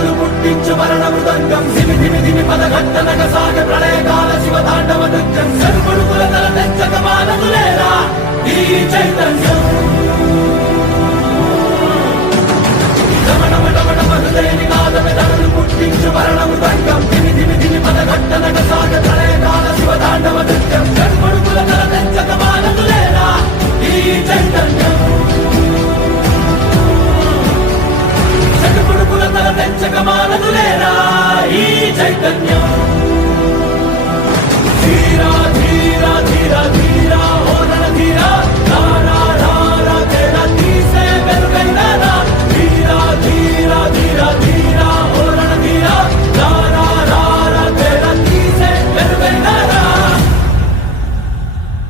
మెదడులు పుట్టించు మరణ మృదంగం ధిమి ధిమి ధిమి పదఘట్టనగ సాగ ప్రళయకాల శివ తాండవ నృత్యం సర్వడుకుల తల తెచ్చక మానదులేరా ఈ చైతన్యం హృదయని నాద మెదడులు పుట్టించు మరణ మృదంగం ధిమి ధిమి ధిమి పదఘట్టనగ సాగ ప్రళయకాల శివ తాండవ నృత్యం